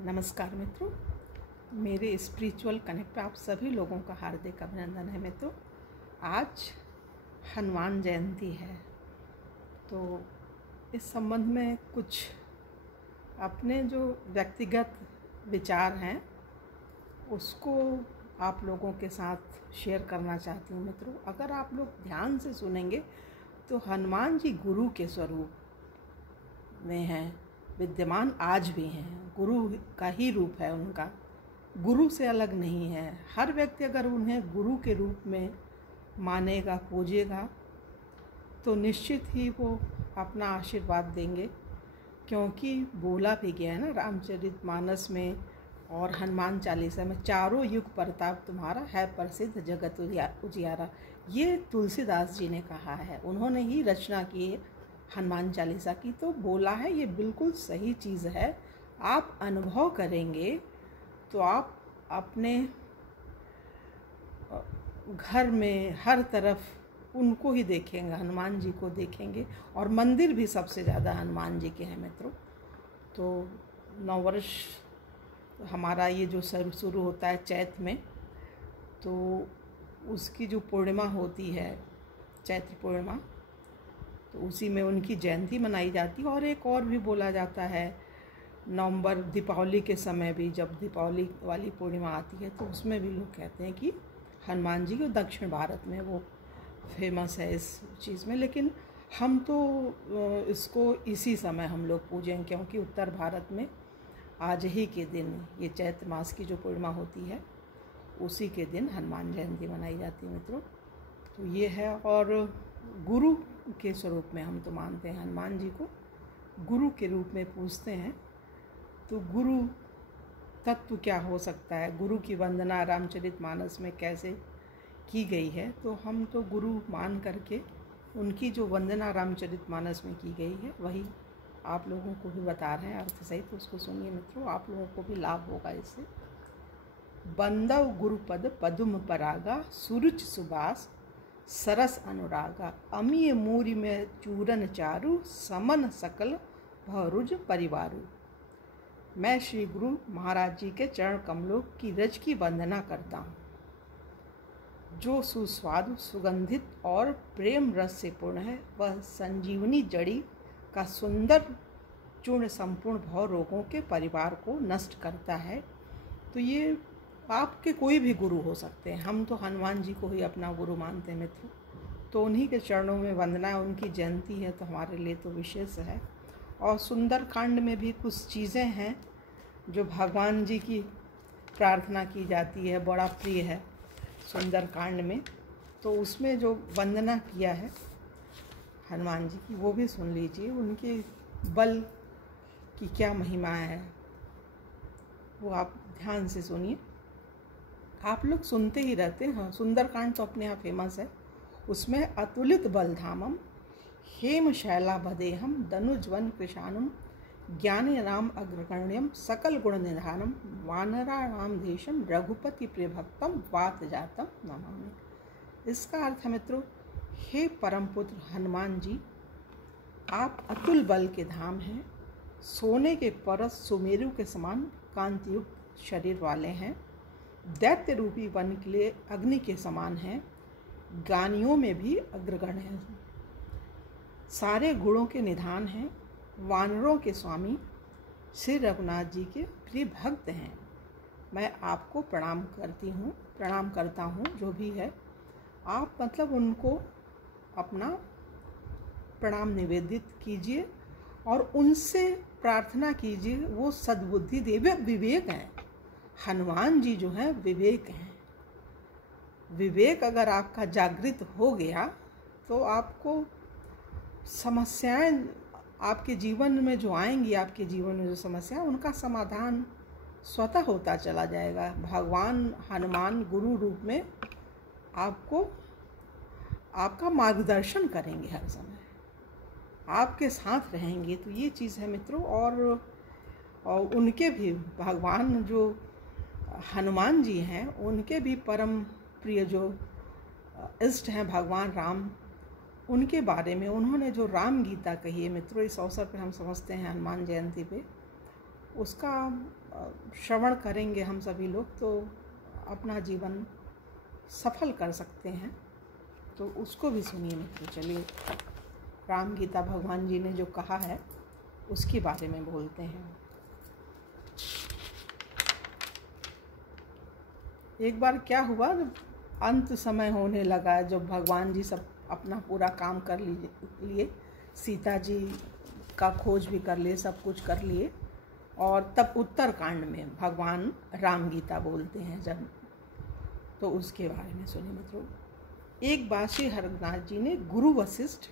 नमस्कार मित्रों, मेरे स्पिरिचुअल कनेक्ट पे आप सभी लोगों का हार्दिक अभिनंदन है मित्रों। आज हनुमान जयंती है, तो इस संबंध में कुछ अपने जो व्यक्तिगत विचार हैं उसको आप लोगों के साथ शेयर करना चाहती हूँ मित्रों। अगर आप लोग ध्यान से सुनेंगे तो हनुमान जी गुरु के स्वरूप में हैं, विद्यमान आज भी हैं। गुरु का ही रूप है उनका, गुरु से अलग नहीं है। हर व्यक्ति अगर उन्हें गुरु के रूप में मानेगा, पूजेगा, तो निश्चित ही वो अपना आशीर्वाद देंगे। क्योंकि बोला भी गया है ना रामचरितमानस में और हनुमान चालीसा में, चारों युग प्रताप तुम्हारा है प्रसिद्ध जगत उजियारा। ये तुलसीदास जी ने कहा है, उन्होंने ही रचना की है हनुमान चालीसा की। तो बोला है, ये बिल्कुल सही चीज़ है। आप अनुभव करेंगे तो आप अपने घर में हर तरफ उनको ही देखेंगे, हनुमान जी को देखेंगे। और मंदिर भी सबसे ज़्यादा हनुमान जी के हैं मित्रों। तो नववर्ष हमारा ये जो शुरू होता है चैत्र में, तो उसकी जो पूर्णिमा होती है, चैत्र पूर्णिमा, तो उसी में उनकी जयंती मनाई जाती है। और एक और भी बोला जाता है, नवंबर दीपावली के समय भी, जब दीपावली वाली पूर्णिमा आती है, तो उसमें भी लोग कहते हैं कि हनुमान जी को दक्षिण भारत में वो फेमस है इस चीज़ में। लेकिन हम तो इसको इसी समय हम लोग पूजेंगे, क्योंकि उत्तर भारत में आज ही के दिन, ये चैत्र मास की जो पूर्णिमा होती है, उसी के दिन हनुमान जयंती मनाई जाती है मित्रों। तो ये है। और गुरु के स्वरूप में हम तो मानते हैं हनुमान जी को, गुरु के रूप में पूजते हैं। तो गुरु तत्व क्या हो सकता है, गुरु की वंदना रामचरितमानस में कैसे की गई है, तो हम तो गुरु मान करके उनकी जो वंदना रामचरितमानस में की गई है वही आप लोगों को भी बता रहे हैं अर्थ सहित। तो उसको सुनिए मित्रों, आप लोगों को भी लाभ होगा इससे। बंदव गुरुपद पदुम परागा, सुरुच सुबास सरस अनुरागा, अमीय मूरी में चूरन चारु, समन सकल भरुज परिवारु। मैं श्री गुरु महाराज जी के चरण कमलों की रज की वंदना करता हूँ, जो सुस्वादु, सुगंधित और प्रेम रस से पूर्ण है। वह संजीवनी जड़ी का सुंदर चूर्ण संपूर्ण भव रोगों के परिवार को नष्ट करता है। तो ये आपके कोई भी गुरु हो सकते हैं, हम तो हनुमान जी को ही अपना गुरु मानते हैं मित्रों। तो उन्हीं के चरणों में वंदना, उनकी जयंती है, तो हमारे लिए तो विशेष है। और सुंदर कांड में भी कुछ चीज़ें हैं जो भगवान जी की प्रार्थना की जाती है, बड़ा प्रिय है सुंदर कांड में। तो उसमें जो वंदना किया है हनुमान जी की, वो भी सुन लीजिए। उनके बल की क्या महिमा है, वो आप ध्यान से सुनिए। आप लोग सुनते ही रहते हैं, सुंदर कांड तो अपने यहाँ फेमस है। उसमें अतुलित बलधामम हेम शैलाभदेहम दनुज्वन कृशानम ज्ञानी राम अग्रगण्यम सकल गुण निधानम वानराणाम देशम रघुपति प्रियभक्तम वात जातम नमामि। इसका अर्थ है मित्रों, हे परम पुत्र हनुमान जी, आप अतुल बल के धाम हैं, सोने के परस सुमेरु के समान कांतियुक्त शरीर वाले हैं, दैत्य रूपी वन के लिए अग्नि के समान हैं, ज्ञानियों में भी अग्रगण्य हैं, सारे गुणों के निधान हैं, वानरों के स्वामी, श्री रघुनाथ जी के प्रिय भक्त हैं। मैं आपको प्रणाम करता हूँ जो भी है। आप मतलब उनको अपना प्रणाम निवेदित कीजिए और उनसे प्रार्थना कीजिए, वो सद्बुद्धि देवे। विवेक हैं हनुमान जी, जो है विवेक हैं। विवेक अगर आपका जागृत हो गया तो आपको समस्याएं आपके जीवन में जो आएंगी, आपके जीवन में जो समस्या, उनका समाधान स्वतः होता चला जाएगा। भगवान हनुमान गुरु रूप में आपको आपका मार्गदर्शन करेंगे, हर समय आपके साथ रहेंगे। तो ये चीज़ है मित्रों। और उनके भी, भगवान जो हनुमान जी हैं, उनके भी परम प्रिय जो इष्ट हैं भगवान राम, उनके बारे में उन्होंने जो राम गीता कही है मित्रों, इस अवसर पर हम समझते हैं हनुमान जयंती पे, उसका श्रवण करेंगे हम सभी लोग तो अपना जीवन सफल कर सकते हैं। तो उसको भी सुनिए मित्रों। चलिए, राम गीता भगवान जी ने जो कहा है उसके बारे में बोलते हैं। एक बार क्या हुआ, जब अंत समय होने लगा, जब भगवान जी सब अपना पूरा काम कर लिए, सीता जी का खोज भी कर लिए, सब कुछ कर लिए, और तब उत्तरकांड में भगवान राम गीता बोलते हैं जब, तो उसके बारे में सुनिए मित्रों। एक बार श्री हरनाथ जी ने गुरु वशिष्ठ,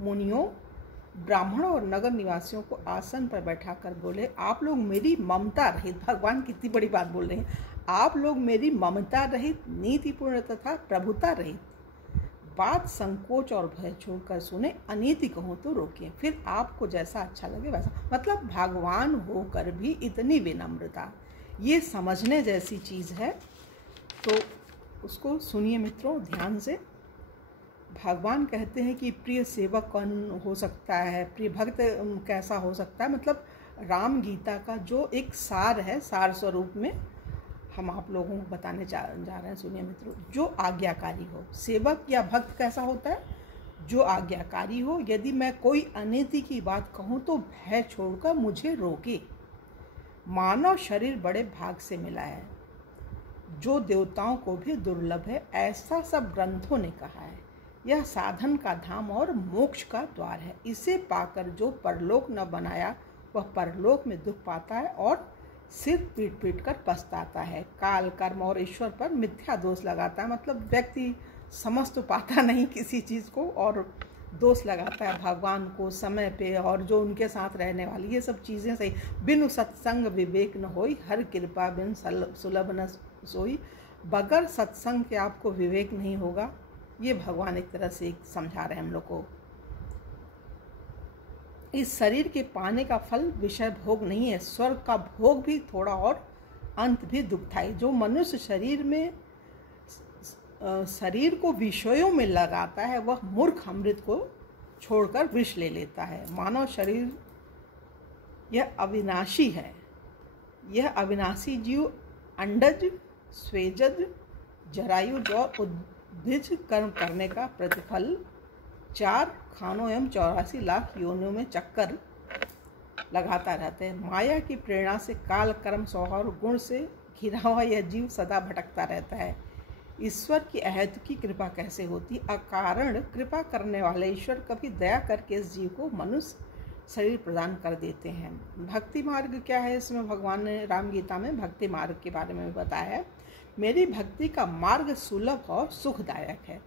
मुनियों, ब्राह्मणों और नगर निवासियों को आसन पर बैठाकर बोले, आप लोग मेरी ममता रहित, भगवान कितनी बड़ी बात बोल रहे हैं, आप लोग मेरी ममता रहित, नीतिपूर्ण तथा प्रभुता रहित बात संकोच और भय छोड़कर सुने, अनीति कहूँ तो रोकिए, फिर आपको जैसा अच्छा लगे वैसा। मतलब भगवान होकर भी इतनी विनम्रता, ये समझने जैसी चीज़ है। तो उसको सुनिए मित्रों ध्यान से। भगवान कहते हैं कि प्रिय सेवक कौन हो सकता है, प्रिय भक्त कैसा हो सकता है। मतलब राम गीता का जो एक सार है, सार स्वरूप में हम आप लोगों को बताने जा रहे हैं। सुनिए मित्रों, जो आज्ञाकारी हो, सेवक या भक्त कैसा होता है, जो आज्ञाकारी हो। यदि मैं कोई अनीति की बात कहूँ तो भय छोड़कर मुझे रोके। मानव शरीर बड़े भाग से मिला है, जो देवताओं को भी दुर्लभ है, ऐसा सब ग्रंथों ने कहा है। यह साधन का धाम और मोक्ष का द्वार है। इसे पाकर जो परलोक न बनाया वह परलोक में दुख पाता है और सिर पीट पीट कर पछताता है। काल, कर्म और ईश्वर पर मिथ्या दोष लगाता है। मतलब व्यक्ति समझ तो पाता नहीं किसी चीज़ को और दोष लगाता है भगवान को, समय पे, और जो उनके साथ रहने वाली, ये सब चीज़ें सही। बिनु सत्संग विवेक न होई, हर कृपा बिन सुलभ न सोई। बगैर सत्संग के आपको विवेक नहीं होगा। ये भगवान एक तरह से समझा रहे हैं हम लोग को। इस शरीर के पाने का फल विषय भोग नहीं है, स्वर्ग का भोग भी थोड़ा और अंत भी दुखदायी। जो मनुष्य शरीर को विषयों में लगाता है वह मूर्ख अमृत को छोड़कर विष ले लेता है। मानव शरीर यह अविनाशी है। यह अविनाशी जीव अंडज, स्वेजज, जरायुज और उद्भिज कर्म करने का प्रतिफल 4 खानों एवं 84 लाख योनियों में चक्कर लगाता रहता है। माया की प्रेरणा से काल, कर्म, स्वभाव, गुण से घिरा हुआ यह जीव सदा भटकता रहता है। ईश्वर की अहेतुकी कृपा कैसे होती? अकारण कृपा करने वाले ईश्वर कभी दया करके इस जीव को मनुष्य शरीर प्रदान कर देते हैं। भक्ति मार्ग क्या है? इसमें भगवान ने राम गीता में भक्ति मार्ग के बारे में बताया है। मेरी भक्ति का मार्ग सुलभ और सुखदायक है।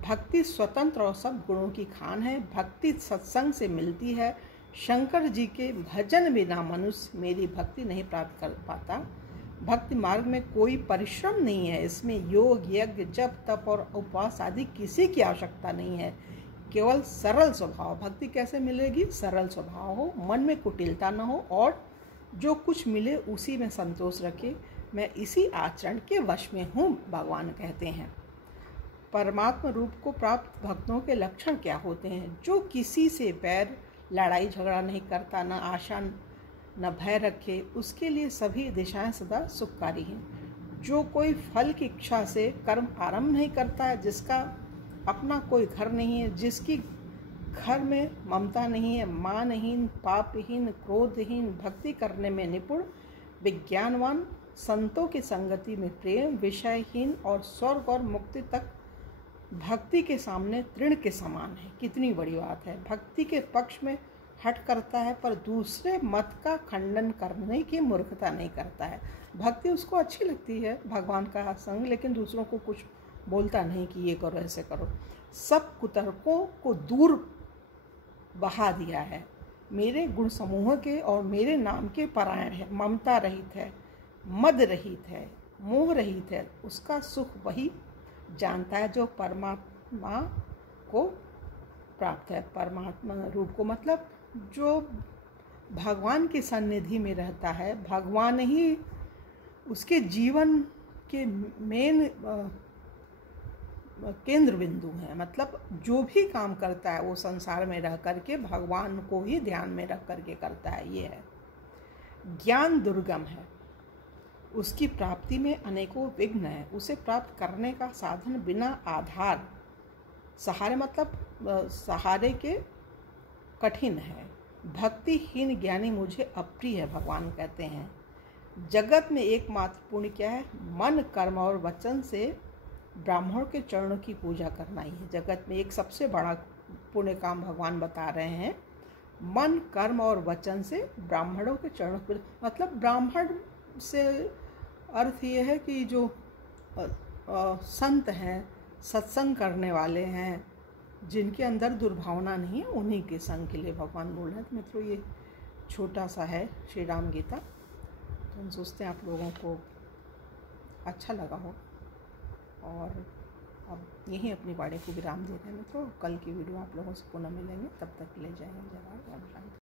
भक्ति स्वतंत्र और सब गुणों की खान है। भक्ति सत्संग से मिलती है। शंकर जी के भजन बिना मनुष्य मेरी भक्ति नहीं प्राप्त कर पाता। भक्ति मार्ग में कोई परिश्रम नहीं है। इसमें योग, यज्ञ, जप, तप और उपवास आदि किसी की आवश्यकता नहीं है। केवल सरल स्वभाव। भक्ति कैसे मिलेगी? सरल स्वभाव हो, मन में कुटिलता न हो और जो कुछ मिले उसी में संतोष रखे। मैं इसी आचरण के वश में हूँ, भगवान कहते हैं। परमात्मा रूप को प्राप्त भक्तों के लक्षण क्या होते हैं? जो किसी से बैर, लड़ाई झगड़ा नहीं करता, न आशा न भय रखे, उसके लिए सभी दिशाएं सदा सुखकारी हैं। जो कोई फल की इच्छा से कर्म आरंभ नहीं करता है, जिसका अपना कोई घर नहीं है, जिसकी घर में ममता नहीं है, मानहीन, पापहीन, क्रोधहीन, भक्ति करने में निपुण, विज्ञानवान, संतों की संगति में प्रेम, विषयहीन और स्वर्ग और मुक्ति तक भक्ति के सामने तृण के समान है। कितनी बड़ी बात है। भक्ति के पक्ष में हट करता है पर दूसरे मत का खंडन करने की मूर्खता नहीं करता है। भक्ति उसको अच्छी लगती है, भगवान का संग, लेकिन दूसरों को कुछ बोलता नहीं कि ये करो, ऐसे करो। सब कुतर्कों को दूर बहा दिया है। मेरे गुण समूह के और मेरे नाम के परायण है। ममता रहित है, मद रहित है, मोह रहित है। उसका सुख वही जानता है जो परमात्मा को प्राप्त है। परमात्मा रूप को मतलब जो भगवान की सन्निधि में रहता है, भगवान ही उसके जीवन के मेन केंद्र बिंदु है। मतलब जो भी काम करता है वो संसार में रह करके भगवान को ही ध्यान में रख करके करता है। ये है ज्ञान दुर्गम है, उसकी प्राप्ति में अनेकों विघ्न है, उसे प्राप्त करने का साधन बिना आधार सहारे मतलब सहारे के कठिन है। भक्तिहीन ज्ञानी मुझे अप्रिय है, भगवान कहते हैं। जगत में एकमात्र पुण्य क्या है? मन कर्म और वचन से ब्राह्मणों के चरणों की पूजा करना ही है। जगत में एक सबसे बड़ा पुण्य काम भगवान बता रहे हैं, मन कर्म और वचन से ब्राह्मणों के चरणों की पूजा। मतलब ब्राह्मण से अर्थ ये है कि जो संत हैं, सत्संग करने वाले हैं, जिनके अंदर दुर्भावना नहीं है, उन्हीं के संग के लिए भगवान बोल रहे हैं। तो मित्रों, ये छोटा सा है श्री राम गीता। तो हम सोचते हैं आप लोगों को अच्छा लगा हो, और अब यहीं अपनी वाणी को विराम दे रहे हैं मित्रों। कल की वीडियो आप लोगों से पुनः मिलेंगे, तब तक ले जाएंगे। जय राम।